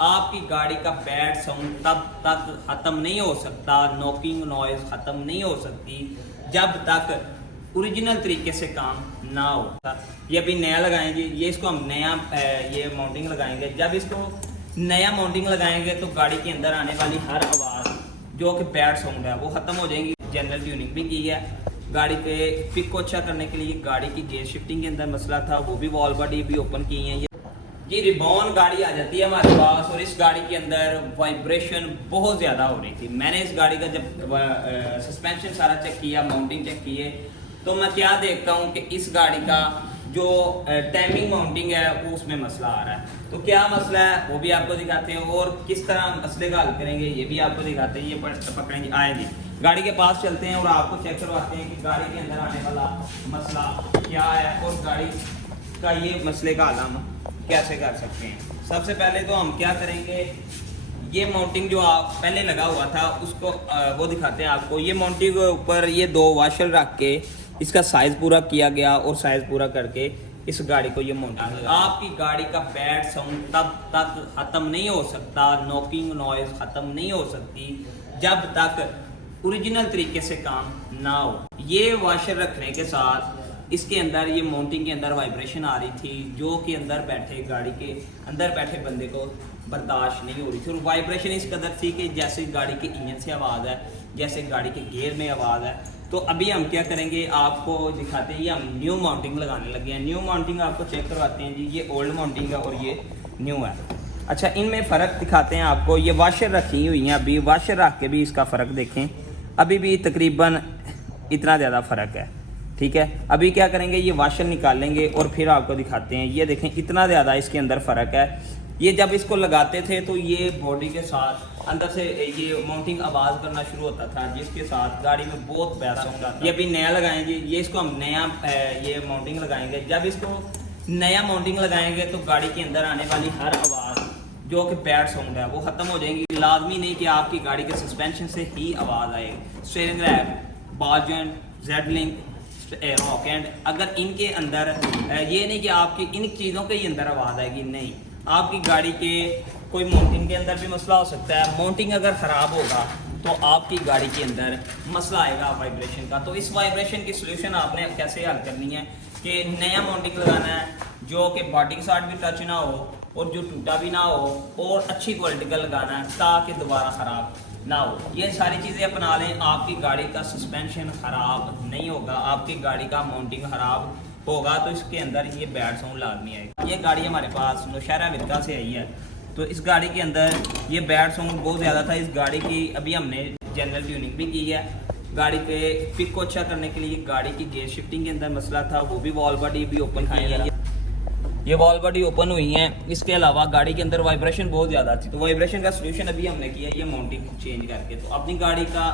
आपकी गाड़ी का बैड साउंड तब तक ख़त्म नहीं हो सकता, नॉकिंग नॉइज़ ख़त्म नहीं हो सकती जब तक ओरिजिनल तरीके से काम ना हो। ये अभी नया लगाएंगे, ये इसको हम नया ये माउंटिंग लगाएंगे। जब इसको नया माउंटिंग लगाएंगे तो गाड़ी के अंदर आने वाली हर आवाज़ जो कि बैड साउंड है वो ख़त्म हो जाएंगी। जनरल ट्यूनिंग भी की है गाड़ी पे। पिक को अच्छा करने के लिए गाड़ी की गेयर शिफ्टिंग के अंदर मसला था, वो भी वॉल बॉडी भी ओपन की है। ये रिबॉन गाड़ी आ जाती है हमारे पास और इस गाड़ी के अंदर वाइब्रेशन बहुत ज़्यादा हो रही थी। मैंने इस गाड़ी का जब सस्पेंशन सारा चेक किया, माउंटिंग चेक किए, तो मैं क्या देखता हूँ कि इस गाड़ी का जो टाइमिंग माउंटिंग है वो उसमें मसला आ रहा है। तो क्या मसला है वो भी आपको दिखाते हैं और किस तरह मसले का हल करेंगे ये भी आपको दिखाते हैं। ये पकड़ेंगे, आएंगे गाड़ी के पास चलते हैं और आपको चेक करवाते हैं कि गाड़ी के अंदर आने वाला मसला क्या है और गाड़ी का ये मसले का हल हम कैसे कर सकते हैं। सबसे पहले तो हम क्या करेंगे, ये माउंटिंग जो आप पहले लगा हुआ था उसको वो दिखाते हैं आपको। ये माउंटिंग के ऊपर ये दो वाशर रख के इसका साइज़ पूरा किया गया और साइज़ पूरा करके इस गाड़ी को ये माउंटिंग लगा। आपकी गाड़ी का बैड साउंड तब तक ख़त्म नहीं हो सकता, नॉकिंग नॉइज़ ख़त्म नहीं हो सकती जब तक ओरिजिनल तरीके से काम ना हो। ये वाशर रखने के साथ इसके अंदर ये माउंटिंग के अंदर वाइब्रेशन आ रही थी जो कि अंदर बैठे गाड़ी के अंदर बैठे बंदे को बर्दाश्त नहीं हो रही थी। और वाइब्रेशन इस कदर थी कि जैसे गाड़ी के इंजन से आवाज़ है, जैसे गाड़ी के गियर में आवाज़ है। तो अभी हम क्या करेंगे आपको दिखाते हैं। ये हम न्यू माउंटिंग लगाने लगे हैं। न्यू माउंटिंग आपको चेक करवाते हैं जी। ये ओल्ड माउंटिंग है और ये न्यू है। अच्छा, इनमें फ़र्क दिखाते हैं आपको। ये वाशर रखी हुई हैं, अभी वाशर रख के भी इसका फ़र्क देखें, अभी भी तकरीबन इतना ज़्यादा फ़र्क है। ठीक है, अभी क्या करेंगे, ये वाशर निकालेंगे और फिर आपको दिखाते हैं। ये देखें कितना ज़्यादा इसके अंदर फ़र्क है। ये जब इसको लगाते थे तो ये बॉडी के साथ अंदर से ये माउंटिंग आवाज़ करना शुरू होता था जिसके साथ गाड़ी में बहुत बैड साउंड आता था। ये अभी नया लगाएंगे, ये इसको हम नया ये माउंटिंग लगाएंगे। जब इसको नया माउंटिंग लगाएंगे तो गाड़ी के अंदर आने वाली हर आवाज़ जो कि बैड साउंड है वो ख़त्म हो जाएंगी। लाजमी नहीं कि आपकी गाड़ी के सस्पेंशन से ही आवाज़ आएगी। Steering rack, ball joint, Z link, rock and, अगर इनके अंदर ये नहीं कि आपकी इन चीज़ों के ही अंदर आवाज़ आएगी, नहीं, आपकी गाड़ी के कोई माउंटिंग के अंदर भी मसला हो सकता है। माउंटिंग अगर ख़राब होगा तो आपकी गाड़ी के अंदर मसला आएगा वाइब्रेशन का। तो इस वाइब्रेशन की सोल्यूशन आपने कैसे हल करनी है कि नया माउंटिंग लगाना है जो कि बॉडी के साथ भी टच ना हो और जो टूटा भी ना हो और अच्छी क्वालिटी का लगाना है ताकि दोबारा ख़राब ना हो। ये सारी चीज़ें अपना लें, आपकी गाड़ी का सस्पेंशन ख़राब नहीं होगा, आपकी गाड़ी का माउंटिंग ख़राब होगा तो इसके अंदर ये बैड साउंड लाजमी आएगा। ये गाड़ी हमारे पास नौशहरा विरका से आई है, तो इस गाड़ी के अंदर ये बैड साउंड बहुत ज़्यादा था। इस गाड़ी की अभी हमने जनरल ट्यूनिंग भी की है। गाड़ी पे पिक को अच्छा करने के लिए गाड़ी की गेयर शिफ्टिंग के अंदर मसला था, वो भी वॉल बॉडी भी ओपन की है। ये वॉल बॉडी ओपन हुई है। इसके अलावा गाड़ी के अंदर वाइब्रेशन बहुत ज़्यादा थी, तो वाइब्रेशन का सोल्यूशन अभी हमने किया ये माउंटिंग चेंज करके। तो अपनी गाड़ी का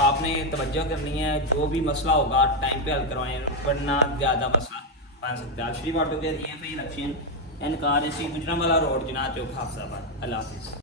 आपने तवज्जो करनी है, जो भी मसला होगा टाइम पे हल करवाएं वरना ज़्यादा मसला बन सकता है। श्री ऑटो के DFI इलेक्शन एन कार गुजरांवाला रोड, जिना चौक, हाफसाबाद। अल्लाह हाफिज़।